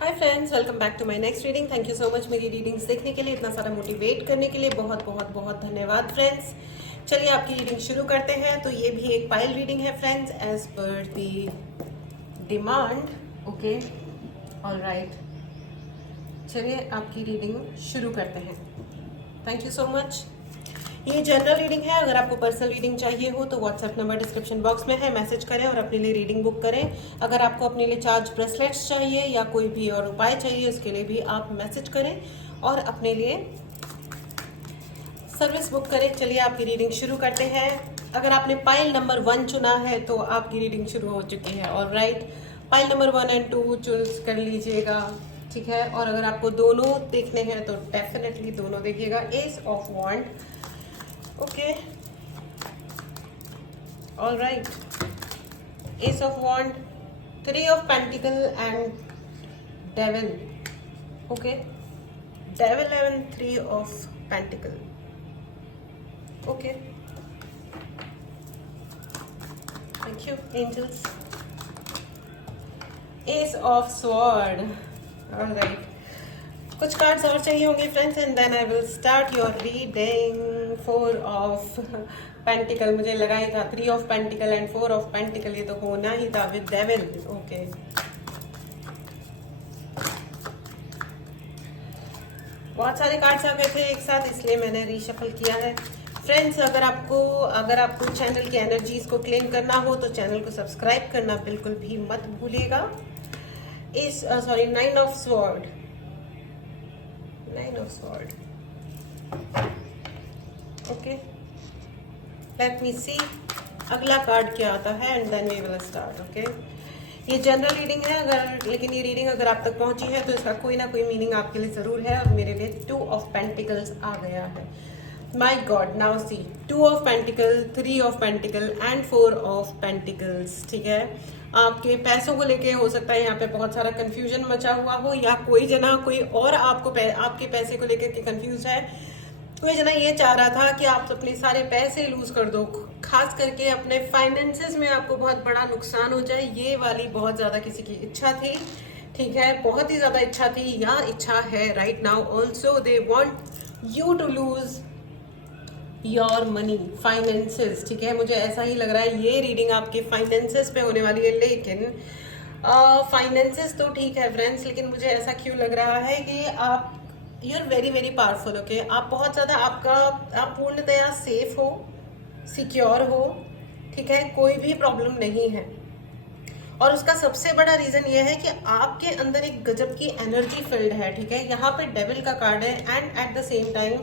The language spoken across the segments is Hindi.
Hi friends, welcome back to my next reading. Thank you so much मेरी रीडिंग्स देखने के लिए, इतना सारा मोटिवेट करने के लिए बहुत बहुत बहुत धन्यवाद फ्रेंड्स। चलिए आपकी रीडिंग शुरू करते हैं। तो ये भी एक पाइल रीडिंग है फ्रेंड्स, एज पर दी डिमांड। ओके, ऑल राइट, चलिए आपकी रीडिंग शुरू करते हैं। Thank you so much. ये जनरल रीडिंग है। अगर आपको पर्सनल रीडिंग चाहिए हो तो व्हाट्सएप नंबर डिस्क्रिप्शन बॉक्स में है, मैसेज करें और अपने लिए रीडिंग बुक करें। अगर आपको अपने लिए चार्ज ब्रेसलेट्स चाहिए या कोई भी और उपाय चाहिए, उसके लिए भी आप मैसेज करें और अपने लिए सर्विस बुक करें। चलिए आपकी रीडिंग शुरू करते हैं। अगर आपने पाइल नंबर 1 चुना है तो आपकी रीडिंग शुरू हो चुकी है। All right, pile number 1 and 2 choose कर लीजिएगा, ठीक है। और अगर आपको दोनों देखने हैं तो डेफिनेटली दोनों देखिएगा। Ace of wand, okay, all right, ace of wand, 3 of pentacle and devil. Okay, devil and 3 of pentacle. Okay, thank you angels. Ace of sword, all right. कुछ कार्ड्स और चाहिए होंगे friends and then I will start your reading. 4 of pentacle, मुझे लगा ही था 3 of pentacle and 4 of pentacle, ये तो होना ही था विद डेविल। ओके, बहुत सारे कार्ड्स आ गए थे एक साथ, इसलिए मैंने रीशफल किया है फ्रेंड्स। अगर आपको चैनल की एनर्जीज को क्लेम करना हो तो चैनल को सब्सक्राइब करना बिल्कुल भी मत भूलिएगा। इस sorry, 9 of sword, 9 of sword. Okay, let me see अगला कार्ड क्या आता है and then we will start. Okay, ये जनरल रीडिंग है, लेकिन ये रीडिंग अगर आप तक पहुंची है तो इसका कोई ना कोई मीनिंग आपके लिए जरूर है। और मेरे लिए 2 ऑफ पेंटिकल्स आ गया है। My god, now see, 2 of pentacle, 3 of pentacle and 4 of pentacles, ठीक है। आपके पैसों को लेके हो सकता है यहाँ पे बहुत सारा कंफ्यूजन मचा हुआ हो, या कोई जना कोई और आपके पैसे को लेकर के कंफ्यूज है। कोई जना ये चाह रहा था कि आप अपने सारे पैसे लूज कर दो, खास करके अपने फाइनेंसेस में आपको बहुत बड़ा नुकसान हो जाए। ये वाली बहुत ज्यादा किसी की इच्छा थी, ठीक है, बहुत ही ज्यादा इच्छा थी या इच्छा है right now. Also they want you to lose your money, finances, ठीक है। मुझे ऐसा ही लग रहा है ये रीडिंग आपके फाइनेंसेस पे होने वाली है। लेकिन फाइनेंसेस तो ठीक है फ्रेंड्स, लेकिन मुझे ऐसा क्यों लग रहा है कि आप you are very very powerful. Okay, आप बहुत ज़्यादा आप पूर्णतया सेफ हो, सिक्योर हो, ठीक है, कोई भी प्रॉब्लम नहीं है। और उसका सबसे बड़ा रीजन ये है कि आपके अंदर एक गजब की एनर्जी फील्ड है, ठीक है। यहाँ पे डेविल का कार्ड है and at the same time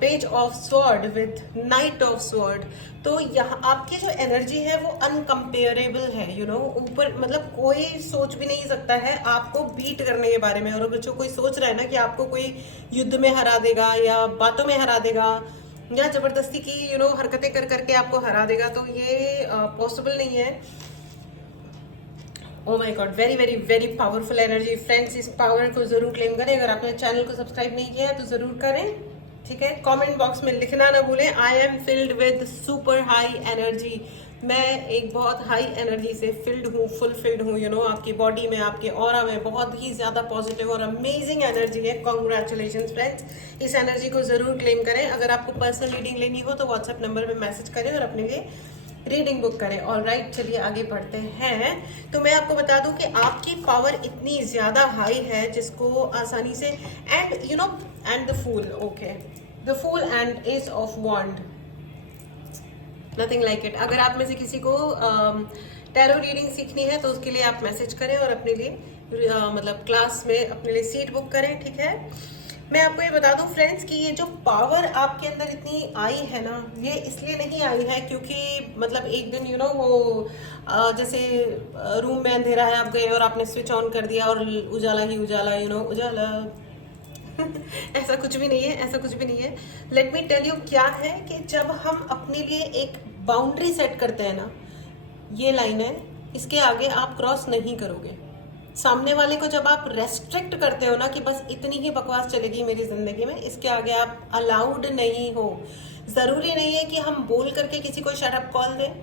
page of sword with night of sword. तो यहाँ आपकी जो एनर्जी है वो अनकम्पेरेबल है, यू नो, ऊपर मतलब कोई सोच भी नहीं सकता है आपको बीट करने के बारे में। और अगर जो कोई सोच रहा है ना कि आपको कोई युद्ध में हरा देगा या बातों में हरा देगा या जबरदस्ती की यू नो हरकतें कर करके आपको हरा देगा, तो ये पॉसिबल नहीं है। ओ my God, very very very powerful energy friends. इस पावर को जरूर क्लेम करें। अगर आपने चैनल को सब्सक्राइब नहीं किया है तो जरूर करें, ठीक है। कमेंट बॉक्स में लिखना ना भूलें, I am filled with super high energy. मैं एक बहुत हाई एनर्जी से फिल्ड हूँ, फुलफिल्ड हूँ, यू नो। आपकी बॉडी में, आपके ऑरा में बहुत ही ज्यादा पॉजिटिव और अमेजिंग एनर्जी है। कॉन्ग्रेचुलेशन फ्रेंड्स, इस एनर्जी को जरूर क्लेम करें। अगर आपको पर्सनल रीडिंग लेनी हो तो व्हाट्सएप नंबर पे मैसेज करें और अपने लिए रीडिंग बुक करें। ऑल राइट, चलिए आगे बढ़ते हैं। तो मैं आपको बता दूं कि आपकी पावर इतनी ज्यादा हाई है जिसको आसानी से and you know and the fool, okay, the fool and ace of wand, nothing like it. अगर आप में से किसी को टैरो रीडिंग सीखनी है तो उसके लिए आप मैसेज करें और अपने लिए मतलब क्लास में अपने लिए सीट बुक करें, ठीक है। मैं आपको ये बता दूं फ्रेंड्स कि ये जो पावर आपके अंदर इतनी आई है ना, ये इसलिए नहीं आई है क्योंकि मतलब एक दिन यू नो वो जैसे रूम में अंधेरा है, आप गए और आपने स्विच ऑन कर दिया और उजाला ही उजाला, यू नो, उजाला ऐसा कुछ भी नहीं है, ऐसा कुछ भी नहीं है। लेट मी टेल यू क्या है कि जब हम अपने लिए एक बाउंड्री सेट करते हैं ना, ये लाइन है, इसके आगे आप क्रॉस नहीं करोगे। सामने वाले को जब आप रेस्ट्रिक्ट करते हो ना कि बस इतनी ही बकवास चलेगी मेरी जिंदगी में, इसके आगे आप अलाउड नहीं हो। जरूरी नहीं है कि हम बोल करके किसी को शट अप कॉल दें,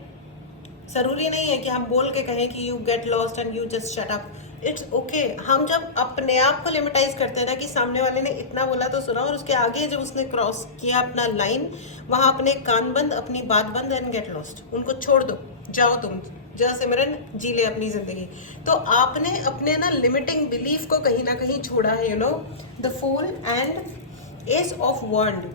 जरूरी नहीं है कि हम बोल के कहें कि you get lost and you just shut up. It's okay हम जब अपने आप को लिमिटाइज करते हैं ना कि सामने वाले ने इतना बोला तो सुना, और उसके आगे जब उसने क्रॉस किया अपना लाइन, वहां अपने कान बंद, अपनी बात बंद, एंड गेट लॉस्ट, उनको छोड़ दो, जाओ तुम, जय सिमरन जी ले अपनी जिंदगी। तो आपने अपने ना लिमिटिंग बिलीफ को कहीं ना कहीं छोड़ा है, you know. The fool and ace of wand,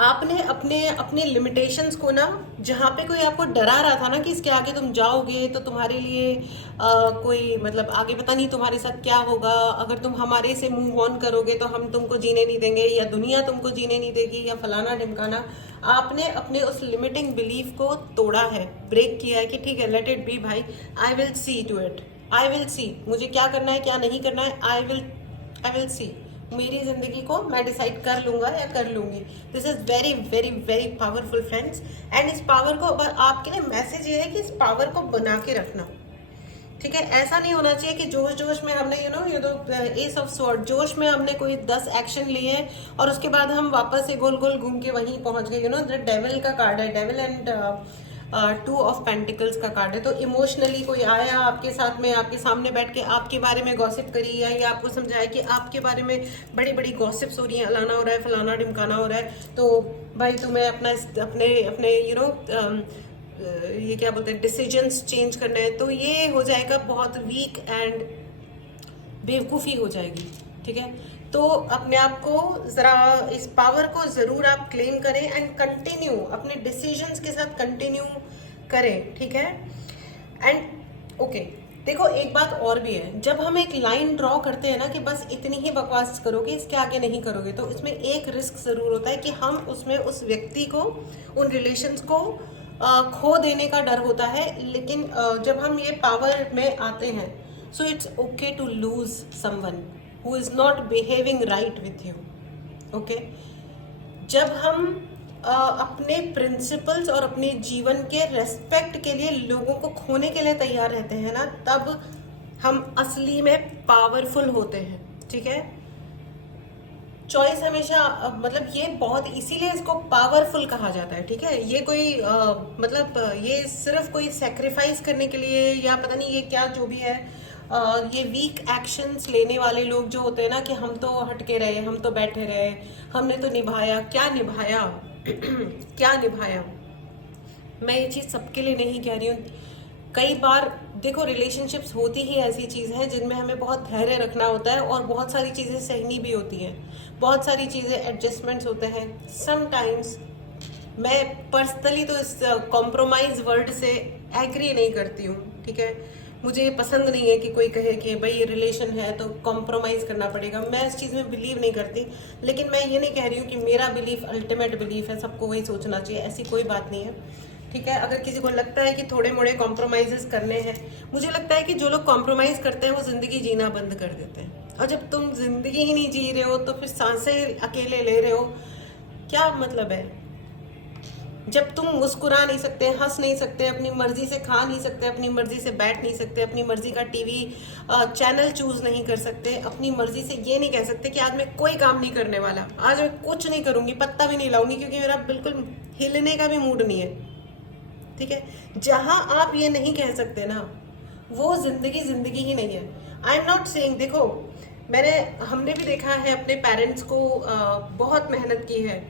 आपने अपने अपने लिमिटेशंस को ना, जहाँ पे कोई आपको डरा रहा था ना कि इसके आगे तुम जाओगे तो तुम्हारे लिए कोई मतलब आगे पता नहीं तुम्हारे साथ क्या होगा, अगर तुम हमारे से मूव ऑन करोगे तो हम तुमको जीने नहीं देंगे, या दुनिया तुमको जीने नहीं देगी, या फलाना ढिमकाना, आपने अपने उस लिमिटिंग बिलीफ को तोड़ा है, ब्रेक किया है कि ठीक है लेट इट बी भाई, I will see to it, I will see, मुझे क्या करना है क्या नहीं करना है, आई विल सी, मेरी जिंदगी को मैं डिसाइड कर लूंगा या कर लूंगी। This is very very very powerful friends, and इस पावर को आपके लिए मैसेज ये है कि इस पावर को बना के रखना, ठीक है। ऐसा नहीं होना चाहिए कि जोश जोश में हमने ये तो एस ऑफ स्वॉर्ड, जोश में हमने कोई 10 एक्शन लिए हैं और उसके बाद हम वापस से गोल गोल घूम के वहीं पहुंच गए, द डेविल का कार्ड है, डेविल एंड 2 ऑफ पेंटिकल्स का कार्ड है। तो इमोशनली कोई आया आपके साथ में, आपके सामने बैठ के आपके बारे में गॉसिप करी, या आपको समझाया कि आपके बारे में बड़ी बड़ी गॉसिप्स हो रही हैं, अलाना हो रहा है, फलाना ढिमकाना हो रहा है, तो भाई तुम्हें अपना अपने अपने ये क्या बोलते हैं, डिसीजंस चेंज करना है, तो ये हो जाएगा बहुत वीक एंड बेवकूफ़ी हो जाएगी, ठीक है। तो अपने आप को ज़रा, इस पावर को ज़रूर आप क्लेम करें एंड कंटिन्यू अपने डिसीजंस के साथ कंटिन्यू करें, ठीक है। एंड ओके, देखो एक बात और भी है, जब हम एक लाइन ड्रॉ करते हैं ना कि बस इतनी ही बकवास करोगे, इसके आगे नहीं करोगे, तो इसमें एक रिस्क ज़रूर होता है कि हम उसमें उस व्यक्ति को, उन रिलेशंस को खो देने का डर होता है। लेकिन जब हम ये पावर में आते हैं, so it's okay to lose someone who is not behaving right with you, okay? जब हम अपने प्रिंसिपल्स और अपने जीवन के रेस्पेक्ट के लिए लोगों को खोने के लिए तैयार रहते हैं ना, तब हम असली में पावरफुल होते हैं, ठीक है। चॉइस हमेशा मतलब ये बहुत, इसीलिए इसको पावरफुल कहा जाता है, ठीक है। ये कोई मतलब ये सिर्फ कोई सेक्रीफाइस करने के लिए या पता नहीं ये क्या जो भी है, ये वीक एक्शंस लेने वाले लोग जो होते हैं ना कि हम तो हटके रहे, हम तो बैठे रहे, हमने तो निभाया, क्या निभाया क्या निभाया। मैं ये चीज़ सबके लिए नहीं कह रही हूँ। कई बार देखो रिलेशनशिप्स होती ही ऐसी चीज़ है जिनमें हमें बहुत धैर्य रखना होता है और बहुत सारी चीज़ें सहनी भी होती हैं, बहुत सारी चीज़ें एडजस्टमेंट्स होते हैं समटाइम्स। मैं पर्सनली तो इस कॉम्प्रोमाइज़ वर्ड से एग्री नहीं करती हूँ, ठीक है। मुझे पसंद नहीं है कि कोई कहे कि भाई ये रिलेशन है तो कॉम्प्रोमाइज़ करना पड़ेगा, मैं इस चीज़ में बिलीव नहीं करती। लेकिन मैं ये नहीं कह रही हूँ कि मेरा बिलीफ अल्टीमेट बिलीफ है, सबको वही सोचना चाहिए, ऐसी कोई बात नहीं है, ठीक है। अगर किसी को लगता है कि थोड़े मोड़े कॉम्प्रोमाइज़ करने हैं, मुझे लगता है कि जो लोग कॉम्प्रोमाइज़ करते हैं वो ज़िंदगी जीना बंद कर देते हैं। और जब तुम ज़िंदगी ही नहीं जी रहे हो तो फिर सांसें अकेले ले रहे हो, क्या मतलब है। जब तुम मुस्कुरा नहीं सकते, हंस नहीं सकते, अपनी मर्जी से खा नहीं सकते, अपनी मर्जी से बैठ नहीं सकते, अपनी मर्जी का टीवी चैनल चूज नहीं कर सकते, अपनी मर्जी से ये नहीं कह सकते कि आज मैं कोई काम नहीं करने वाला, आज मैं कुछ नहीं करूंगी, पत्ता भी नहीं लाऊंगी क्योंकि मेरा बिल्कुल हिलने का भी मूड नहीं है, ठीक है। जहां आप ये नहीं कह सकते ना, वो जिंदगी जिंदगी ही नहीं है। आई एम नॉट सेइंग, देखो हमने भी देखा है अपने पेरेंट्स को बहुत मेहनत की है।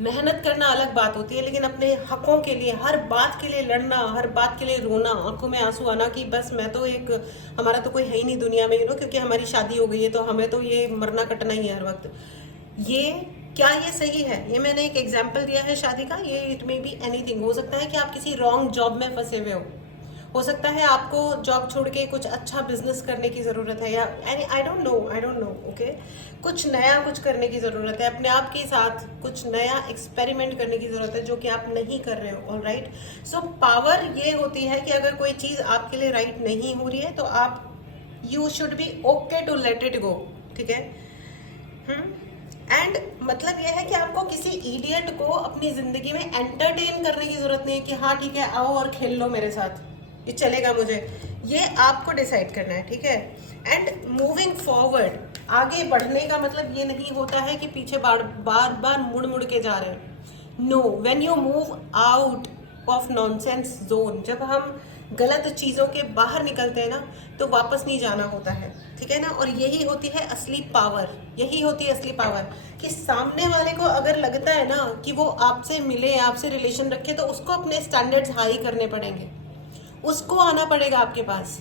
मेहनत करना अलग बात होती है, लेकिन अपने हकों के लिए हर बात के लिए लड़ना, हर बात के लिए रोना, आंखों में आंसू आना कि बस मैं तो हमारा तो कोई है ही नहीं दुनिया में, क्योंकि हमारी शादी हो गई है तो हमें तो ये मरना कटना ही है हर वक्त। क्या ये सही है? ये मैंने एक एग्जाम्पल दिया है शादी का, ये इट मे बी एनीथिंग। हो सकता है कि आप किसी रॉन्ग जॉब में फंसे हुए हो सकता है आपको जॉब छोड़ के कुछ अच्छा बिजनेस करने की ज़रूरत है, या आई डोंट नो ओके, कुछ नया कुछ करने की ज़रूरत है, अपने आप के साथ कुछ नया एक्सपेरिमेंट करने की ज़रूरत है जो कि आप नहीं कर रहे हो, ऑलराइट। सो पावर ये होती है कि अगर कोई चीज़ आपके लिए राइट नहीं हो रही है तो आप you should be okay to let it go, ठीक है। एंड मतलब यह है कि आपको किसी इडियट को अपनी जिंदगी में एंटरटेन करने की जरूरत नहीं है कि हाँ ठीक है आओ और खेल लो मेरे साथ, ये चलेगा मुझे, ये आपको डिसाइड करना है, ठीक है। एंड मूविंग फॉरवर्ड, आगे बढ़ने का मतलब ये नहीं होता है कि पीछे बार बार मुड़ मुड़ के जा रहे हैं। No, when you move out of nonsense zone, जब हम गलत चीज़ों के बाहर निकलते हैं ना तो वापस नहीं जाना होता है, ठीक है ना। और यही होती है असली पावर, यही होती है असली पावर कि सामने वाले को अगर लगता है ना कि वो आपसे मिले, आपसे रिलेशन रखे, तो उसको अपने स्टैंडर्ड्स हाई करने पड़ेंगे, उसको आना पड़ेगा आपके पास।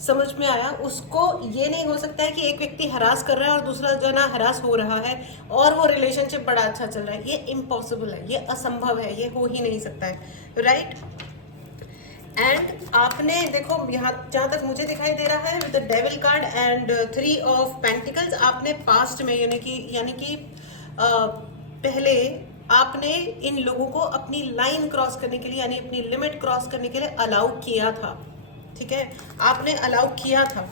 समझ में आया? उसको ये नहीं हो सकता है कि एक व्यक्ति हरास कर रहा है और दूसरा जना हरास हो रहा है और वो रिलेशनशिप बड़ा अच्छा चल रहा है। ये इम्पॉसिबल है, ये असंभव है, ये हो ही नहीं सकता है, राइट। एंड आपने देखो यहाँ जहाँ तक मुझे दिखाई दे रहा है with the devil card and 3 of pentacles, आपने पास्ट में यानी कि पहले आपने इन लोगों को अपनी लाइन क्रॉस करने के लिए, यानी अपनी लिमिट क्रॉस करने के लिए अलाउ किया था, ठीक है, आपने अलाउ किया था।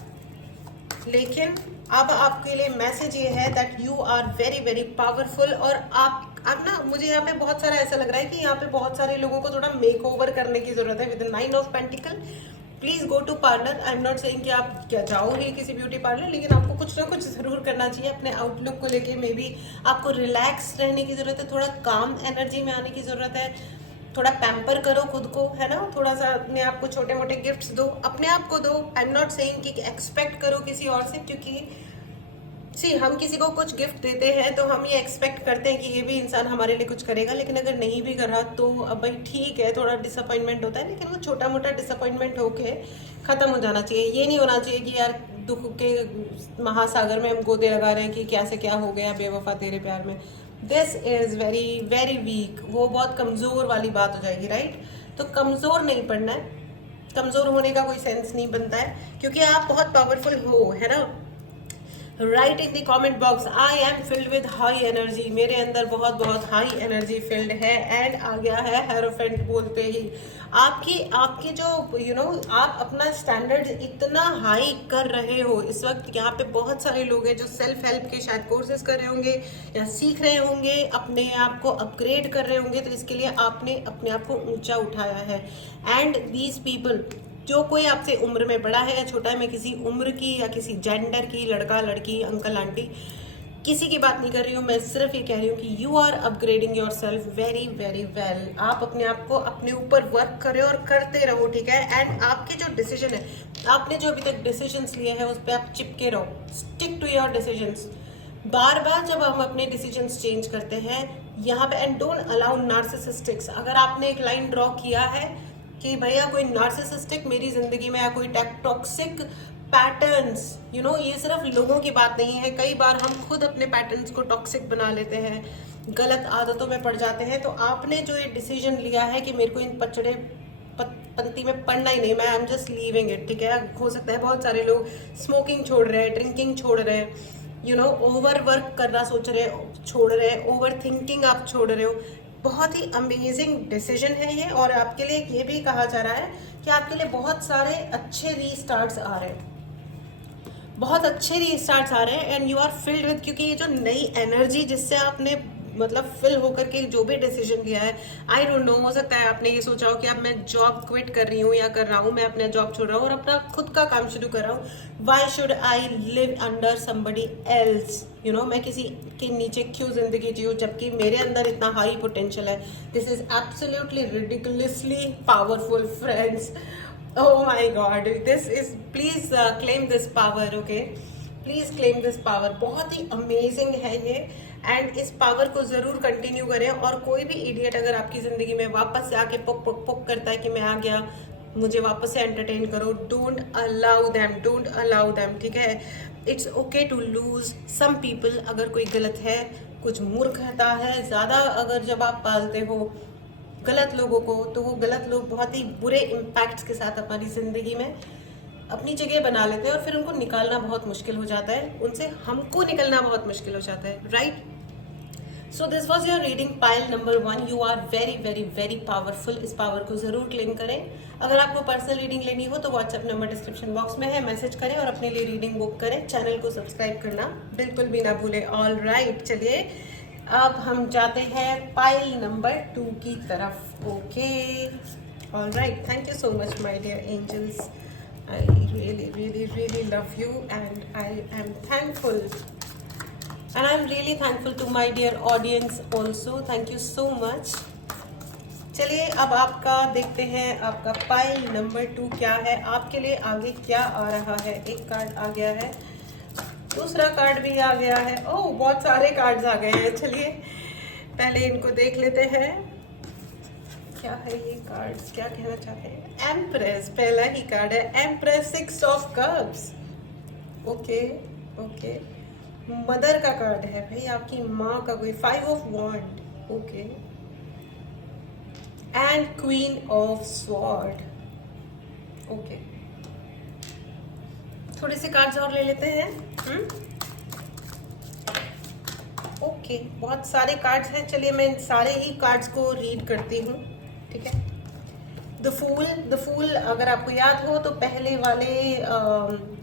लेकिन अब आपके लिए मैसेज ये है that you are very very powerful. और आप ना, मुझे यहाँ पे बहुत सारा ऐसा लग रहा है कि यहाँ पे बहुत सारे लोगों को थोड़ा मेक ओवर करने की जरूरत है विद 9 of pentacle. Please go to parlour. I am not saying कि आप क्या जाओ ही किसी ब्यूटी पार्लर, लेकिन आपको कुछ ना कुछ जरूर करना चाहिए अपने आउटलुक को लेके। मे बी आपको रिलैक्स रहने की जरूरत है, थोड़ा काम एनर्जी में आने की जरूरत है, थोड़ा पैम्पर करो खुद को, है ना, थोड़ा सा अपने आप को छोटे मोटे गिफ्ट्स दो, अपने आप को दो। आई एम नॉट सेइंग कि एक्सपेक्ट करो किसी और से, क्योंकि सी हम किसी को कुछ गिफ्ट देते हैं तो हम ये एक्सपेक्ट करते हैं कि ये भी इंसान हमारे लिए कुछ करेगा, लेकिन अगर नहीं भी कर रहा तो अब भाई ठीक है, थोड़ा डिसअपॉइंटमेंट होता है, लेकिन वो छोटा मोटा डिसअपॉइंटमेंट होके ख़त्म हो जाना चाहिए। ये नहीं होना चाहिए कि यार दुख के महासागर में हम गोते लगा रहे हैं कि क्या से क्या हो गया बेवफा तेरे प्यार में। This is very very weak, वो बहुत कमज़ोर वाली बात हो जाएगी, राइट। तो कमज़ोर नहीं पड़ना है, कमज़ोर होने का कोई सेंस नहीं बनता है, क्योंकि आप बहुत पावरफुल हो, है ना। Right in the comment box I am filled with high energy, मेरे अंदर बहुत बहुत हाई एनर्जी फिल्ड है। एंड आ गया है हेरोफेंट बोलते ही आपकी जो आप अपना स्टैंडर्ड इतना हाई कर रहे हो इस वक्त। यहाँ पे बहुत सारे लोग हैं जो सेल्फ हेल्प के शायद कोर्सेज कर रहे होंगे या सीख रहे होंगे, अपने आप को अपग्रेड कर रहे होंगे, तो इसके लिए आपने अपने आप को ऊंचा उठाया है। एंड दीज पीपल, जो कोई आपसे उम्र में बड़ा है या छोटा है, मैं किसी उम्र की या किसी जेंडर की, लड़का लड़की अंकल आंटी किसी की बात नहीं कर रही हूँ, मैं सिर्फ ये कह रही हूँ कि you are upgrading yourself very very well. आप अपने आप को अपने ऊपर वर्क करें और करते रहो, ठीक है। एंड आपके जो डिसीजन है, आपने जो अभी तक डिसीजंस लिए हैं उस पर आप चिपके रहो, स्टिक टू योर डिसीजंस। बार बार जब हम अपने डिसीजंस चेंज करते हैं यहाँ पे, एंड डोंट अलाउ नार्सिसिस्टिक्स। अगर आपने एक लाइन ड्रॉ किया है कि भैया कोई नार्सिसिस्टिक मेरी जिंदगी में या कोई टॉक्सिक पैटर्न्स, ये सिर्फ लोगों की बात नहीं है, कई बार हम खुद अपने पैटर्न्स को टॉक्सिक बना लेते हैं, गलत आदतों में पड़ जाते हैं। तो आपने जो ये डिसीजन लिया है कि मेरे को इन पचड़े पंक्ति में पढ़ना ही नहीं, मैं I am just leaving it, ठीक है। हो सकता है बहुत सारे लोग स्मोकिंग छोड़ रहे हैं, ड्रिंकिंग छोड़ रहे हैं, ओवर वर्क करना छोड़ रहे हैं, ओवर थिंकिंग आप छोड़ रहे हो। बहुत ही अमेजिंग डिसीजन है ये। और आपके लिए ये भी कहा जा रहा है कि आपके लिए बहुत सारे अच्छे रीस्टार्ट्स आ रहे हैं, बहुत अच्छे रीस्टार्ट्स आ रहे हैं। And you are filled with, क्योंकि ये जो नई एनर्जी जिससे आपने मतलब फिल होकर के जो भी डिसीजन लिया है, आई डोंट नो, हो सकता है आपने ये सोचा हो कि अब मैं जॉब क्विट कर रही हूँ या कर रहा हूँ, मैं अपना जॉब छोड़ रहा हूँ और अपना खुद का काम शुरू कर रहा हूँ। Why should I live under somebody else, मैं किसी के नीचे क्यों जिंदगी जीऊँ जबकि मेरे अंदर इतना हाई पोटेंशियल है। This is absolutely ridiculously powerful friends. Oh my God, this is, please claim this power, okay? Please claim this power, बहुत ही अमेजिंग है ये। एंड इस पावर को जरूर कंटिन्यू करें। और कोई भी इडियट अगर आपकी जिंदगी में वापस से आके पोक पोक पोक करता है कि मैं आ गया, मुझे वापस से एंटरटेन करो, डोंट अलाउ देम, ठीक है। It's okay to lose some people. अगर कोई गलत है, कुछ मूर्खता है ज़्यादा अगर जब आप पालते हो गलत लोगों को, तो वो गलत लोग बहुत ही बुरे इम्पैक्ट्स के साथ हमारी ज़िंदगी में अपनी जगह बना लेते हैं और फिर उनको निकालना बहुत मुश्किल हो जाता है, उनसे हमको निकलना बहुत मुश्किल हो जाता है, right. So this was your reading pile number 1। You are very very very powerful. इस पावर को जरूर क्लेम करें। अगर आपको पर्सनल रीडिंग लेनी हो तो व्हाट्सएप नंबर डिस्क्रिप्शन बॉक्स में है, मैसेज करें और अपने लिए रीडिंग बुक करें। चैनल को सब्सक्राइब करना बिल्कुल भी ना भूलें। ऑल राइट, चलिए अब हम जाते हैं पाइल नंबर 2 की तरफ। Okay, all right, thank you so much my dear angels. I really, really, really love you, and I am thankful. And I'm really thankful to my dear audience also. Thank you so much. चलिए अब आपका देखते हैं, आपका पाइल नंबर 2 क्या है, आपके लिए आगे क्या आ रहा है। एक कार्ड आ गया है, दूसरा कार्ड भी आ गया है। ओह, बहुत सारे कार्ड्स आ गए हैं। चलिए पहले इनको देख लेते हैं, क्या है ये कार्ड्स, क्या कहना चाहते हैं। एम्प्रेस पहला ही कार्ड है, empress 6 of cups. Okay okay, mother का कार्ड है भाई, आपकी माँ का कोई 5 of wand. Okay, and queen of sword. Okay, थोड़े से कार्ड्स और ले लेते हैं। ओके, बहुत सारे कार्ड्स हैं। चलिए मैं इन सारे ही कार्ड्स को रीड करती हूँ, ठीक है। द फूल अगर आपको याद हो तो पहले वाले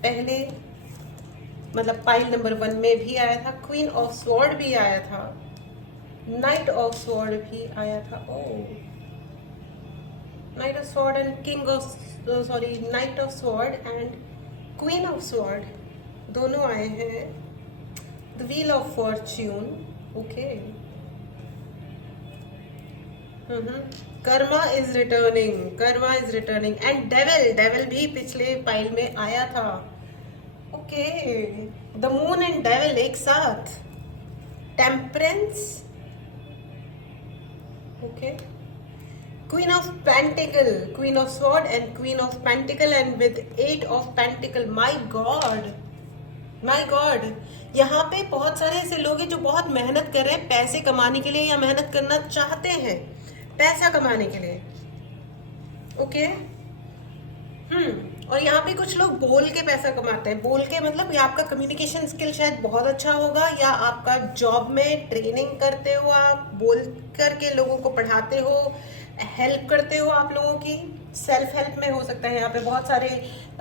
पहले मतलब पाइल नंबर 1 में भी आया था। क्वीन ऑफ स्वॉर्ड भी आया था, नाइट ऑफ स्वॉर्ड भी आया था। Oh, knight of sword and king of knight of sword and queen of sword दोनों आए हैं। The wheel of fortune. Okay, karma is returning and devil भी पिछले पाइल में आया था। Okay, the moon and devil एक साथ। Temperance. Okay, queen of pentacle, queen of sword and queen of pentacle and with 8 of pentacle. My god, यहाँ पे बहुत सारे ऐसे लोग हैं जो बहुत मेहनत कर रहे हैं पैसे कमाने के लिए, या मेहनत करना चाहते हैं पैसा कमाने के लिए। ओके, और यहाँ पे कुछ लोग बोल के पैसा कमाते हैं। बोल के मतलब या आपका कम्युनिकेशन स्किल शायद बहुत अच्छा होगा, या आपका जॉब में ट्रेनिंग करते हो, आप बोल करके लोगों को पढ़ाते हो, हेल्प करते हो आप लोगों की। सेल्फ हेल्प में हो सकता है, यहाँ पे बहुत सारे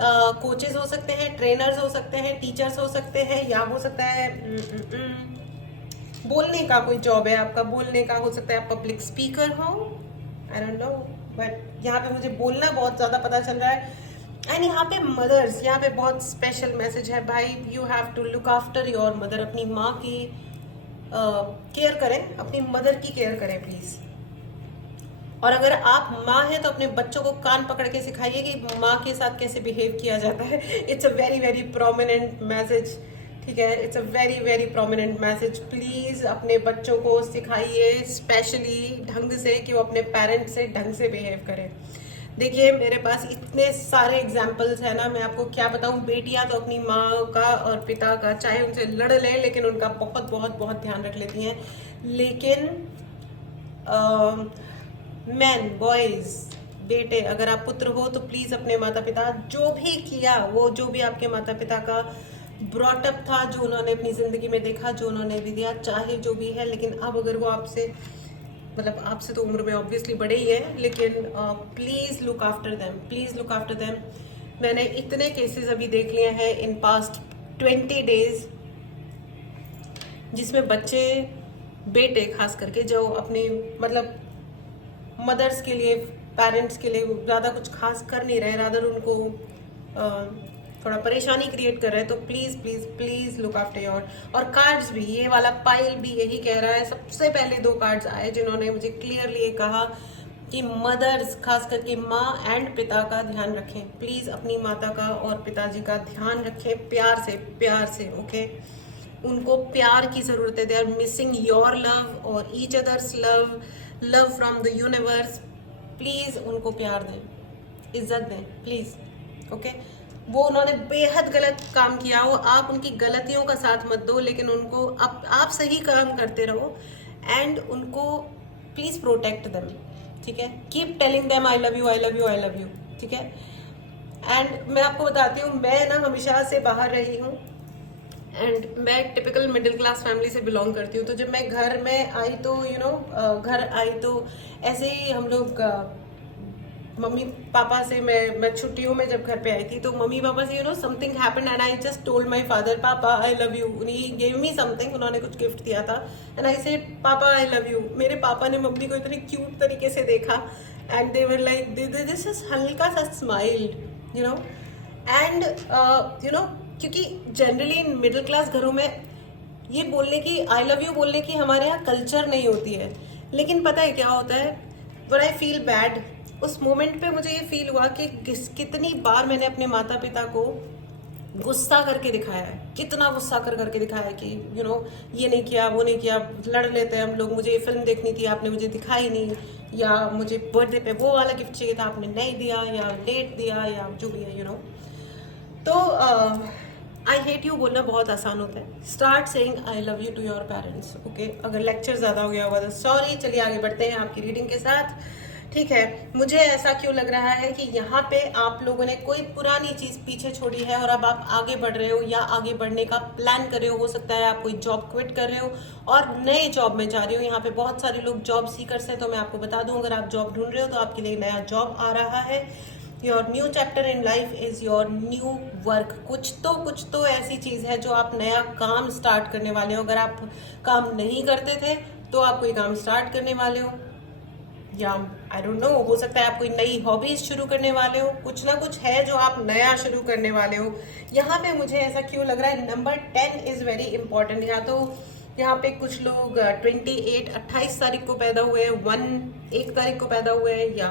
कोचेस हो सकते हैं, ट्रेनर्स हो सकते हैं, टीचर्स हो सकते हैं, या हो सकता है बोलने का कोई जॉब है आपका, बोलने का हो सकता है, आप पब्लिक स्पीकर हो, आई डोंट नो, बट यहाँ पे मुझे बोलना बहुत ज़्यादा पता चल रहा है। एंड यहाँ पे मदर्स, यहाँ पे बहुत स्पेशल मैसेज है भाई, you have to look after your mother. अपनी माँ की केयर करें, अपनी मदर की केयर करें प्लीज़। और अगर आप माँ हैं तो अपने बच्चों को कान पकड़ के सिखाइए कि माँ के साथ कैसे बिहेव किया जाता है। It's a very very prominent message, ठीक है, it's a very very prominent message. Please अपने बच्चों को सिखाइए स्पेशली ढंग से कि वो अपने पेरेंट्स से ढंग से बिहेव करें। देखिए मेरे पास इतने सारे एग्जाम्पल्स हैं ना, मैं आपको क्या बताऊं। बेटियां तो अपनी माँ का और पिता का चाहे उनसे लड़ लें, लेकिन उनका बहुत बहुत बहुत ध्यान रख लेती हैं। लेकिन मैन, बॉयज, बेटे, अगर आप पुत्र हो तो प्लीज़ अपने माता पिता जो भी किया, वो जो भी आपके माता पिता का ब्रॉटअप था, जो उन्होंने अपनी ज़िंदगी में देखा, जो उन्होंने भी दिया, चाहे जो भी है, लेकिन अब अगर वो आपसे मतलब आपसे तो उम्र में ऑब्वियसली बड़े ही हैं, लेकिन please look after them, please look after them. मैंने इतने केसेस अभी देख लिए हैं इन पास्ट 20 डेज, जिसमें बच्चे, बेटे खास करके, जो अपने मतलब मदर्स के लिए, पेरेंट्स के लिए ज़्यादा कुछ खास कर नहीं रहे, रादर उनको थोड़ा परेशानी क्रिएट कर रहे हैं। तो please please please look after your. और कार्ड्स भी, ये वाला पाइल भी यही कह रहा है। सबसे पहले 2 कार्ड्स आए जिन्होंने मुझे क्लियरली ये कहा कि मदर्स, खास करके माँ एंड पिता का ध्यान रखें। प्लीज़ अपनी माता का और पिताजी का ध्यान रखें, प्यार से ओके। उनको प्यार की ज़रूरत है। They are missing your love और each others love from the universe. Please उनको प्यार दें, इज्जत दें प्लीज़, ओके। वो उन्होंने बेहद गलत काम किया हो, आप उनकी गलतियों का साथ मत दो, लेकिन उनको आप सही काम करते रहो एंड उनको प्लीज़ प्रोटेक्ट देम, ठीक है। Keep telling them I love you, I love you, I love you, ठीक है। एंड मैं आपको बताती हूँ, मैं ना हमेशा से बाहर रही हूँ एंड मैं टिपिकल मिडिल क्लास फैमिली से बिलोंग करती हूँ। तो जब मैं घर में आई तो घर आई तो ऐसे ही हम लोग मम्मी पापा से, मैं छुट्टियों में जब घर पे आई थी तो मम्मी पापा से something happened and I just told my father papa I love you. He gave me something, उन्होंने कुछ गिफ्ट दिया था एंड आई सेड पापा आई लव यू। मेरे पापा ने मम्मी को इतने क्यूट तरीके से देखा and they were like this is हल्का सा स्माइल एंड क्योंकि जनरली मिडिल क्लास घरों में ये बोलने की, आई लव यू बोलने की हमारे यहाँ कल्चर नहीं होती है। लेकिन पता है क्या होता है, व्हेन आई फील बैड, उस मोमेंट पे मुझे ये फील हुआ कि कितनी बार मैंने अपने माता पिता को गुस्सा करके दिखाया है, कितना गुस्सा कर करके दिखाया है कि ये नहीं किया, वो नहीं किया, लड़ लेते हैं हम लोग, मुझे ये फिल्म देखनी थी, आपने मुझे दिखाई नहीं, या मुझे बर्थडे पे वो वाला गिफ्ट चाहिए था, आपने नहीं दिया, या लेट दिया, या जो भी है तो आई हेट यू बोलना बहुत आसान होता है। Start saying I love you to your parents, okay. अगर लेक्चर ज़्यादा हो गया होगा तो सॉरी। चलिए आगे बढ़ते हैं आपकी रीडिंग के साथ, ठीक है। मुझे ऐसा क्यों लग रहा है कि यहाँ पे आप लोगों ने कोई पुरानी चीज़ पीछे छोड़ी है और अब आप आगे बढ़ रहे हो या आगे बढ़ने का प्लान कर रहे हो सकता है आप कोई जॉब क्विट कर रहे हो और नए जॉब में जा रहे हो। यहाँ पे बहुत सारे लोग जॉब सीकर्स हैं, तो मैं आपको बता दूं, अगर आप जॉब ढूंढ रहे हो तो आपके लिए नया जॉब आ रहा है। Your new chapter in life is your new work. कुछ तो ऐसी चीज़ है जो आप नया काम स्टार्ट करने वाले हो। अगर आप काम नहीं करते थे तो आप कोई काम स्टार्ट करने वाले हो, या आई डोंट नो, हो सकता है आप कोई नई हॉबीज शुरू करने वाले हो। कुछ ना कुछ है जो आप नया शुरू करने वाले हो। यहाँ पे मुझे ऐसा क्यों लग रहा है, नंबर 10 इज वेरी इंपॉर्टेंट। यहाँ पे कुछ लोग 28 तारीख को पैदा हुए हैं, 1 तारीख को पैदा हुए हैं, या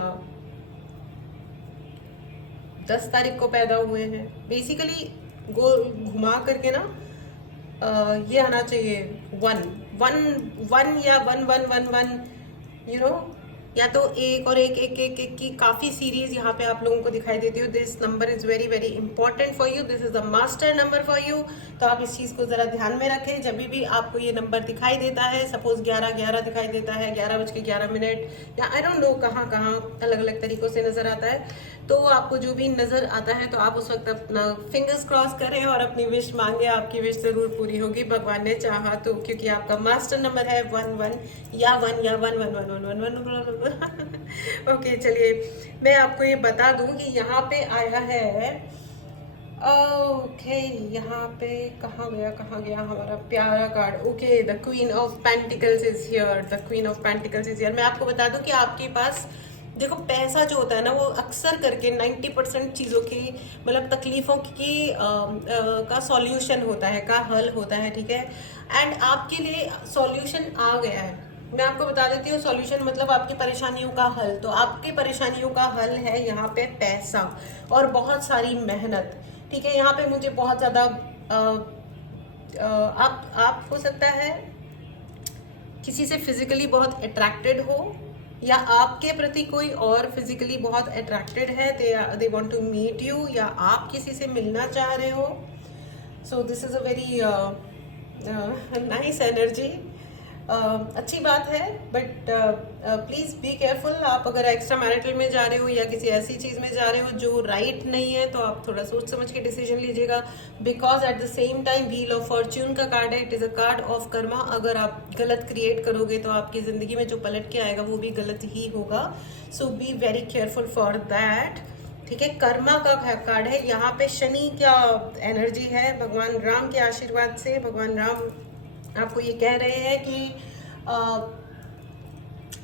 10 तारीख को पैदा हुए हैं। बेसिकली गोल घुमा करके ना ये आना चाहिए 1 या 1 या तो एक और एक की काफी सीरीज यहाँ पे आप लोगों को दिखाई देती हो। This number is very very important for you, this is a master number for you. तो आप इस चीज को जरा ध्यान में रखें। जब भी आपको ये नंबर दिखाई देता है, सपोज 11:11 दिखाई देता है, 11:11, या आई डोंट नो कहाँ अलग अलग तरीकों से नजर आता है, तो आपको जो भी नजर आता है तो आप उस वक्त अपना फिंगर्स क्रॉस करें और अपनी विश मांगे। आपकी विश जरूर पूरी होगी, भगवान ने चाहा तो, क्योंकि आपका मास्टर नंबर है 11 या 1 ओके चलिए मैं आपको ये बता दूं कि यहाँ पे आया है, ओके यहाँ पे कहाँ गया हमारा प्यारा card. Okay, the queen of pentacles is here, the queen of pentacles is here. मैं आपको बता दूं कि आपके पास देखो पैसा जो होता है ना, वो अक्सर करके 90% चीज़ों की, मतलब तकलीफों की का सॉल्यूशन होता है, का हल होता है, ठीक है। एंड आपके लिए सॉल्यूशन आ गया है। मैं आपको बता देती हूँ सॉल्यूशन मतलब आपकी परेशानियों का हल। तो आपकी परेशानियों का हल है यहाँ पे पैसा और बहुत सारी मेहनत, ठीक है। यहाँ पे मुझे बहुत ज़्यादा आप हो सकता है किसी से फिजिकली बहुत अट्रैक्टेड हो, या आपके प्रति कोई और फिजिकली बहुत अट्रैक्टेड है, they want to meet you, या आप किसी से मिलना चाह रहे हो। So this is a very nice energy. अच्छी बात है, बट प्लीज़ बी केयरफुल। आप अगर एक्स्ट्रा मैरिटल में जा रहे हो या किसी ऐसी चीज़ में जा रहे हो जो राइट नहीं है, तो आप थोड़ा सोच समझ के डिसीजन लीजिएगा। Because at the same time wheel of Fortune का कार्ड है, it is a card of Karma. अगर आप गलत क्रिएट करोगे तो आपकी ज़िंदगी में जो पलट के आएगा वो भी गलत ही होगा। So be very careful for that, ठीक है। कर्मा का कार्ड है, यहाँ पे शनि का एनर्जी है। भगवान राम के आशीर्वाद से भगवान राम आपको ये कह रहे हैं कि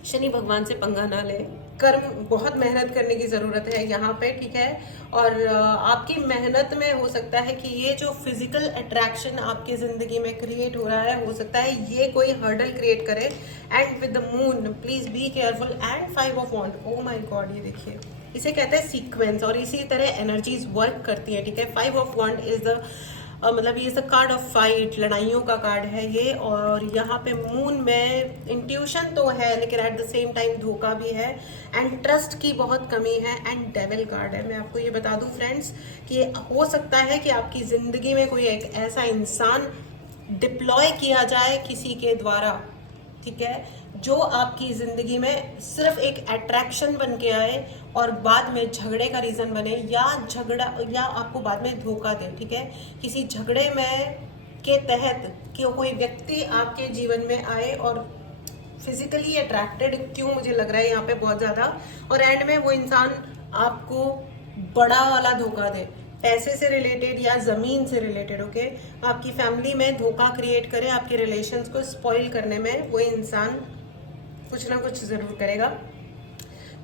शनि भगवान से पंगा ना ले। कर्म बहुत मेहनत करने की ज़रूरत है यहाँ पे, ठीक है। और आपकी मेहनत में हो सकता है कि ये जो फिजिकल अट्रैक्शन आपकी ज़िंदगी में क्रिएट हो रहा है, हो सकता है ये कोई हर्डल क्रिएट करे। And with the moon please be careful. And 5 of wand, oh my God, ये देखिए, इसे कहते हैं सीक्वेंस, और इसी तरह एनर्जीज वर्क करती है, ठीक है। 5 ऑफ वॉन्ड इज द मतलब ये कार्ड ऑफ फाइट, लड़ाइयों का कार्ड है ये। और यहाँ पे मून में इंट्यूशन तो है, लेकिन एट द सेम टाइम धोखा भी है एंड ट्रस्ट की बहुत कमी है। एंड डेविल कार्ड है। मैं आपको ये बता दूं फ्रेंड्स कि हो सकता है कि आपकी ज़िंदगी में कोई एक ऐसा इंसान डिप्लॉय किया जाए किसी के द्वारा, ठीक है, जो आपकी ज़िंदगी में सिर्फ एक अट्रैक्शन बन के आए और बाद में झगड़े का रीज़न बने, या आपको बाद में धोखा दे, ठीक है। किसी झगड़े में के तहत कि कोई व्यक्ति आपके जीवन में आए और फिजिकली अट्रैक्टेड क्यों मुझे लग रहा है यहाँ पे बहुत ज़्यादा, और एंड में वो इंसान आपको बड़ा वाला धोखा दे, पैसे से रिलेटेड या ज़मीन से रिलेटेड, ओके। आपकी फैमिली में धोखा क्रिएट करे, आपके रिलेशंस को स्पॉइल करने में वो इंसान कुछ ना कुछ ज़रूर करेगा।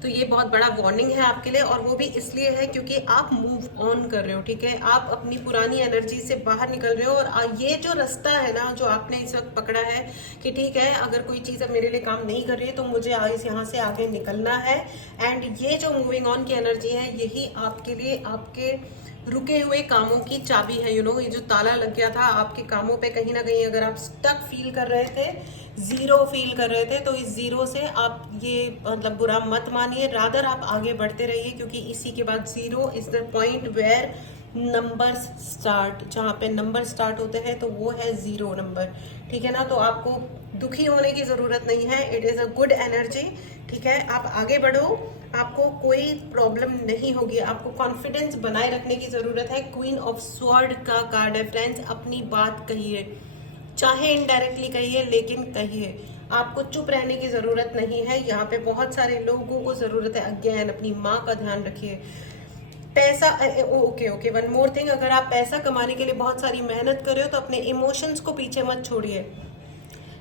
तो ये बहुत बड़ा वार्निंग है आपके लिए, और वो भी इसलिए है क्योंकि आप मूव ऑन कर रहे हो, ठीक है, आप अपनी पुरानी एनर्जी से बाहर निकल रहे हो। और ये जो रास्ता है ना जो आपने इस वक्त पकड़ा है कि ठीक है अगर कोई चीज़ अब मेरे लिए काम नहीं कर रही है तो मुझे यहाँ से आगे निकलना है, एंड ये जो मूविंग ऑन की एनर्जी है यही आपके लिए आपके रुके हुए कामों की चाबी है। ये जो ताला लग गया था आपके कामों पे, कहीं ना कहीं अगर आप स्टक फील कर रहे थे, जीरो फील कर रहे थे, तो इस जीरो से आप ये मतलब बुरा मत मानिए, रादर आप आगे बढ़ते रहिए, क्योंकि इसी के बाद zero is the point where numbers start. जहाँ पे नंबर स्टार्ट होते हैं तो वो है जीरो नंबर, ठीक है ना। तो आपको दुखी होने की जरूरत नहीं है, it is a good energy, ठीक है। आप आगे बढ़ो, आपको कोई प्रॉब्लम नहीं होगी, आपको कॉन्फिडेंस बनाए रखने की जरूरत है। क्वीन ऑफ स्वॉर्ड का कार्ड है फ्रेंड्स, अपनी बात कहिए, चाहे इनडायरेक्टली कहिए लेकिन कहिए, आपको चुप रहने की जरूरत नहीं है। यहाँ पे बहुत सारे लोगों को जरूरत है, अगेन अपनी माँ का ध्यान रखिए। पैसा, ओके वन मोर थिंग, अगर आप पैसा कमाने के लिए बहुत सारी मेहनत कर रहे हो तो अपने इमोशंस को पीछे मत छोड़िए।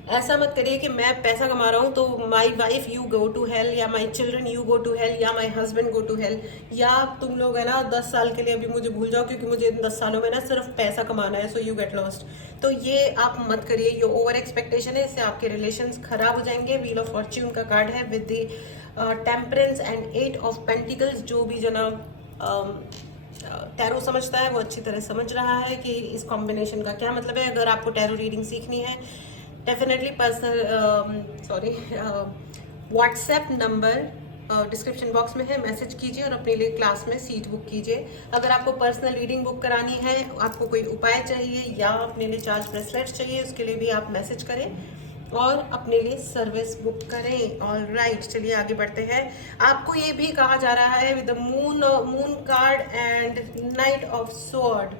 ऐसा मत करिए कि मैं पैसा कमा रहा हूँ तो my wife you go to hell, या my children you go to hell, या my husband go to hell, या तुम लोग है ना 10 साल के लिए अभी मुझे भूल जाओ क्योंकि मुझे इन 10 सालों में ना सिर्फ पैसा कमाना है, सो यू गेट लॉस्ट। तो ये आप मत करिए, ये ओवर एक्सपेक्टेशन है, इससे आपके रिलेशंस खराब हो जाएंगे। व्हील ऑफ फॉर्च्यून का कार्ड है with the temperance and 8 of pentacles. जो भी जना टैरो समझता है वो अच्छी तरह समझ रहा है कि इस कॉम्बिनेशन का क्या मतलब है। अगर आपको टैरो रीडिंग सीखनी है definitely personal WhatsApp number description box में है, मैसेज कीजिए और अपने लिए क्लास में सीट बुक कीजिए। अगर आपको पर्सनल रीडिंग बुक करानी है, आपको कोई उपाय चाहिए या अपने लिए चार्ज ब्रेसलेट्स चाहिए, उसके लिए भी आप मैसेज करें और अपने लिए सर्विस बुक करें। ऑल राइट, चलिए आगे बढ़ते हैं। आपको ये भी कहा जा रहा है with the moon card and night of sword,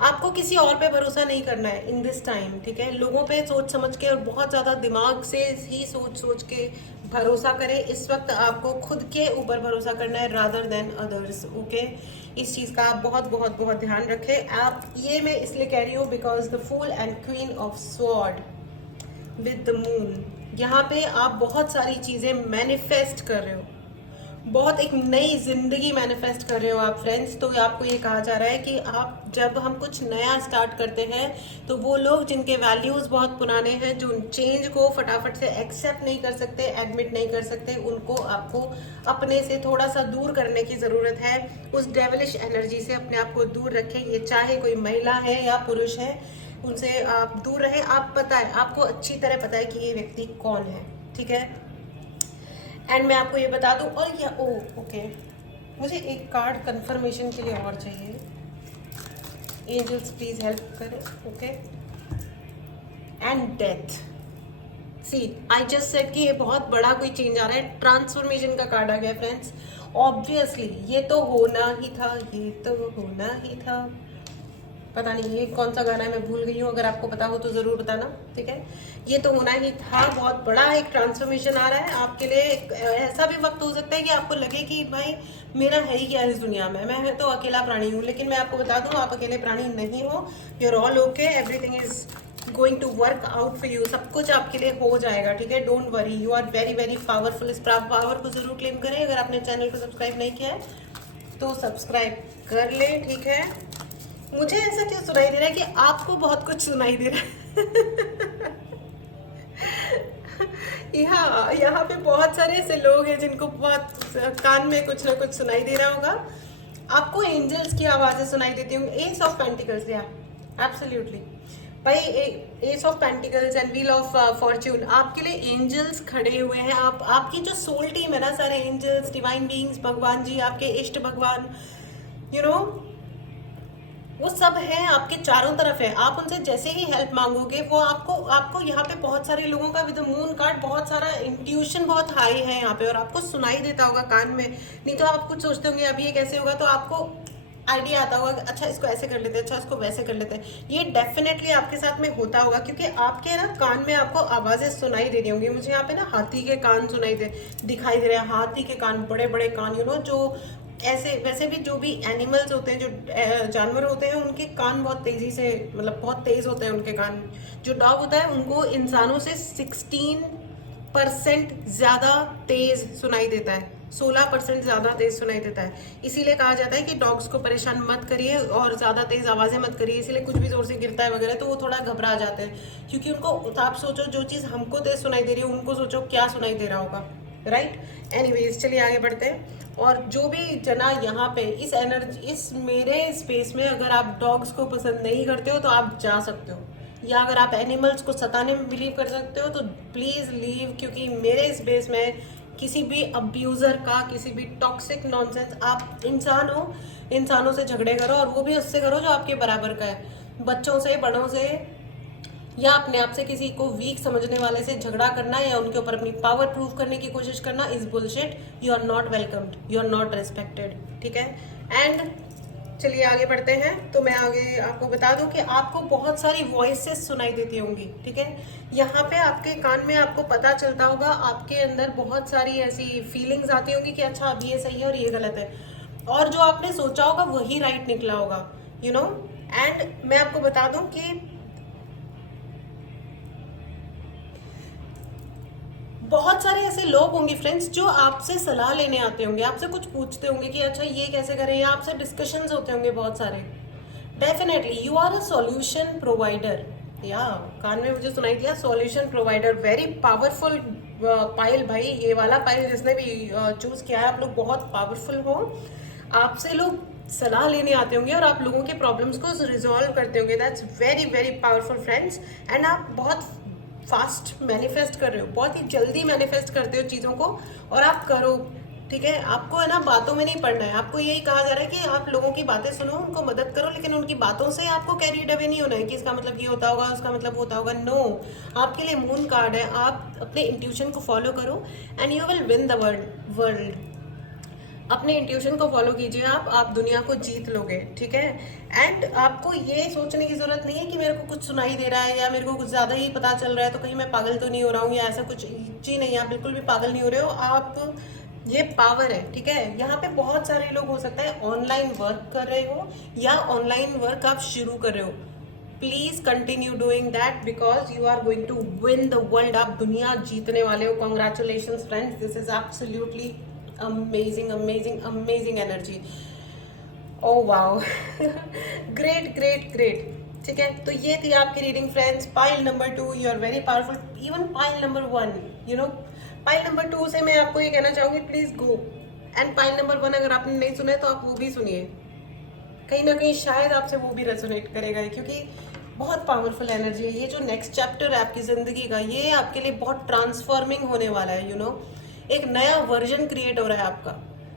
आपको किसी और पे भरोसा नहीं करना है इन दिस टाइम, ठीक है। लोगों पे सोच समझ के और बहुत ज्यादा दिमाग से ही सोच सोच के भरोसा करें। इस वक्त आपको खुद के ऊपर भरोसा करना है रादर देन अदर्स, ओके। इस चीज का आप बहुत बहुत बहुत ध्यान रखें। आप ये मैं इसलिए कह रही हूँ because the fool and queen of sword with the moon, यहाँ पे आप बहुत सारी चीजें मैनिफेस्ट कर रहे हो, बहुत एक नई जिंदगी मैनिफेस्ट कर रहे हो आप फ्रेंड्स। तो आपको ये कहा जा रहा है कि आप जब हम कुछ नया स्टार्ट करते हैं तो वो लोग जिनके वैल्यूज बहुत पुराने हैं, जो चेंज को फटाफट से एक्सेप्ट नहीं कर सकते, एडमिट नहीं कर सकते, उनको आपको अपने से थोड़ा सा दूर करने की जरूरत है। उस डेविलिश एनर्जी से अपने आप को दूर रखें, ये चाहे कोई महिला है या पुरुष है, उनसे आप दूर रहें। आप पता है, आपको अच्छी तरह पता है कि ये व्यक्ति कौन है, ठीक है। एंड मैं आपको ये बता दूं, और या ओके, मुझे एक कार्ड कंफर्मेशन के लिए और चाहिए। एंजल्स प्लीज हेल्प करें, okay. And death, see I just said कि ये बहुत बड़ा कोई चेंज आ रहा है, ट्रांसफॉर्मेशन का कार्ड आ गया फ्रेंड्स। ऑब्वियसली ये तो होना ही था, ये तो होना ही था। पता नहीं ये कौन सा गाना है, मैं भूल गई हूँ, अगर आपको पता हो तो जरूर बताना, ठीक है। ये तो होना ही था, बहुत बड़ा एक ट्रांसफॉर्मेशन आ रहा है आपके लिए। ऐसा भी वक्त हो सकता है कि आपको लगे कि भाई मेरा है ही क्या इस दुनिया में, मैं तो अकेला प्राणी हूँ। लेकिन मैं आपको बता दूँ, आप अकेले प्राणी नहीं हो, you are all okay, everything is going to work out for you, सब कुछ आपके लिए हो जाएगा, ठीक है। Don't worry, you are very very powerful. इस पावर को जरूर क्लेम करें। अगर आपने चैनल को सब्सक्राइब नहीं किया है तो सब्सक्राइब कर ले, ठीक है। मुझे ऐसा क्यों सुनाई दे रहा है कि आपको बहुत कुछ सुनाई दे रहा है यहाँ पे बहुत सारे ऐसे लोग हैं जिनको बहुत कान में कुछ ना कुछ सुनाई दे रहा होगा। आपको एंजल्स की आवाजें सुनाई देती होंगी। एस ऑफ पेंटिकल्स, या एब्सोल्युटली भाई, S of pentacles and wheel of Fortune, आपके लिए एंजल्स खड़े हुए हैं। आपकी जो सोल टीम है ना, सारे एंजल्स, डिवाइन बीइंग्स, भगवान जी, आपके इष्ट भगवान, यू नो, वो सब है आपके चारों तरफ है। आप उनसे जैसे ही हेल्प मांगोगे वो आपको यहाँ पे बहुत सारे लोगों का विद मून कार्ड, बहुत सारा इंट्यूशन बहुत हाई है यहाँ पे, और आपको सुनाई देता होगा कान में। नहीं तो आप कुछ सोचते होंगे अभी ये कैसे होगा, तो आपको आइडिया आता होगा अच्छा इसको ऐसे कर लेते हैं, अच्छा इसको वैसे कर लेते हैं। ये डेफिनेटली आपके साथ में होता होगा, क्योंकि आपके ना कान में आपको आवाजें सुनाई दे रही होंगी। मुझे यहाँ पे ना हाथी के कान दिखाई दे रहे हैं, हाथी के कान, बड़े बड़े कान, यू नो, जो ऐसे वैसे भी जो भी एनिमल्स होते हैं, जो जानवर होते हैं, उनके कान बहुत तेजी से, मतलब बहुत तेज होते हैं उनके कान। जो डॉग होता है उनको इंसानों से 16 16% ज्यादा तेज सुनाई देता है, 16% ज्यादा तेज सुनाई देता है। इसीलिए कहा जाता है कि डॉग्स को परेशान मत करिए और ज्यादा तेज आवाजें मत करिए, इसीलिए कुछ भी जोर से गिरता है वगैरह तो वो थोड़ा घबरा जाते हैं, क्योंकि उनको, आप सोचो जो चीज हमको तेज सुनाई दे रही है उनको सोचो क्या सुनाई दे रहा होगा, राइट। एनीवेज चलिए आगे बढ़ते हैं। और जो भी जना यहाँ पे इस एनर्जी, इस मेरे स्पेस में अगर आप डॉग्स को पसंद नहीं करते हो तो आप जा सकते हो, या अगर आप एनिमल्स को सताने में बिलीव कर सकते हो तो प्लीज लीव, क्योंकि मेरे स्पेस में किसी भी अब्यूजर का, किसी भी टॉक्सिक नॉनसेंस, आप इंसान हो, इंसानों से झगड़े करो और वो भी उससे करो जो आपके बराबर का है, बच्चों से, बड़ों से, या अपने आप से किसी को वीक समझने वाले से झगड़ा करना या उनके ऊपर अपनी पावर प्रूव करने की कोशिश करना is bullshit. You are not welcomed, you are not respected, ठीक है। एंड चलिए आगे बढ़ते हैं। तो मैं आगे आपको बता दूं कि आपको बहुत सारी वॉइसेस सुनाई देती होंगी, ठीक है। यहाँ पे आपके कान में आपको पता चलता होगा, आपके अंदर बहुत सारी ऐसी फीलिंग्स आती होंगी कि अच्छा अब ये सही है और ये गलत है, और जो आपने सोचा होगा वही राइट निकला होगा, यू नो। एंड मैं आपको बता दूं कि बहुत सारे ऐसे लोग होंगे फ्रेंड्स जो आपसे सलाह लेने आते होंगे, आपसे कुछ पूछते होंगे कि अच्छा ये कैसे करें, या आपसे डिस्कशंस होते होंगे बहुत सारे। Definitely you are a solution provider, या कान में मुझे सुनाई दिया solution provider, very powerful pile भाई, ये वाला पायल जिसने भी चूज किया है, आप लोग बहुत पावरफुल हो। आपसे लोग सलाह लेने आते होंगे और आप लोगों के प्रॉब्लम्स को रिजॉल्व करते होंगे, that's very very powerful friends. And आप बहुत फास्ट मैनिफेस्ट कर रहे हो, बहुत ही जल्दी मैनिफेस्ट करते हो चीज़ों को, और आप करो, ठीक है। आपको है ना बातों में नहीं पड़ना है, आपको यही कहा जा रहा है कि आप लोगों की बातें सुनो, उनको मदद करो, लेकिन उनकी बातों से आपको कैरीड अवे नहीं होना है कि इसका मतलब ये होता होगा, उसका मतलब होता होगा, नो। आपके लिए मून कार्ड है, आप अपने इंट्यूशन को फॉलो करो and you will win the world. अपने इंट्यूशन को फॉलो कीजिए, आप दुनिया को जीत लोगे, ठीक है। एंड आपको ये सोचने की जरूरत नहीं है कि मेरे को कुछ सुनाई दे रहा है या मेरे को कुछ ज्यादा ही पता चल रहा है तो कहीं मैं पागल तो नहीं हो रहा हूँ, या ऐसा कुछ जी नहीं, आप बिल्कुल भी पागल नहीं हो रहे हो, आप, ये पावर है, ठीक है। यहाँ पे बहुत सारे लोग हो सकता है ऑनलाइन वर्क कर रहे हो या ऑनलाइन वर्क आप शुरू कर रहे हो, please continue doing that because you are going to win the world, आप दुनिया जीतने वाले हो। Congratulation friends, this is absolutely amazing amazing amazing energy, oh wow great great great, ठीक है। तो ये थी आपकी reading friends, pile number 2, you are very powerful, even pile number 1, you know. Pile number 2 से मैं आपको ये कहना चाहूंगी, please go, and pile number 1 अगर आपने नहीं सुना है तो आप वो भी सुनिए, कहीं ना कहीं शायद आपसे वो भी रेजोनेट करेगा, क्योंकि बहुत पावरफुल एनर्जी है। ये जो नेक्स्ट चैप्टर है आपकी जिंदगी का, ये आपके लिए बहुत ट्रांसफॉर्मिंग होने वाला है, यू नो। एक नया वर्जन क्रिएट हो रहा है आपका,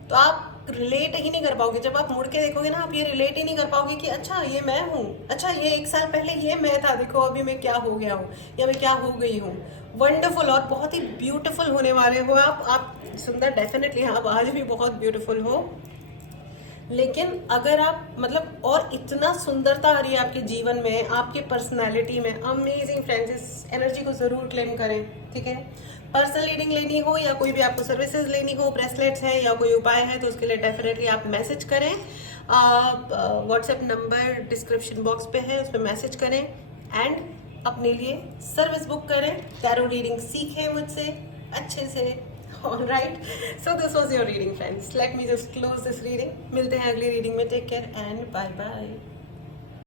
तो आप रिलेट ही नहीं कर पाओगे, जब आप मुड़ के देखोगे ना आप ये रिलेट ही नहीं कर पाओगे कि अच्छा ये मैं हूँ, अच्छा ये 1 साल पहले ये मैं था, देखो अभी मैं क्या हो गया हूँ या मैं क्या हो गई हूँ। वंडरफुल और बहुत ही ब्यूटीफुल होने वाले हो आप सुंदर, डेफिनेटली आप आज भी बहुत ब्यूटीफुल हो, लेकिन अगर आप मतलब और इतना सुंदरता आ रही है आपके जीवन में, आपके पर्सनालिटी में, अमेजिंग फ्रेंड्स, इस एनर्जी को जरूर क्लेम करें, ठीक है। पर्सनल रीडिंग लेनी हो या कोई भी आपको सर्विसेज लेनी हो, ब्रेसलेट्स है या कोई उपाय है, तो उसके लिए डेफिनेटली आप मैसेज करें, व्हाट्सएप नंबर डिस्क्रिप्शन बॉक्स पे है, उस पर मैसेज करें एंड अपने लिए सर्विस बुक करें, टैरो रीडिंग सीखें मुझसे अच्छे से। All right, so this was your reading friends, let me just close this reading, मिलते हैं अगली रीडिंग में, take care and bye bye.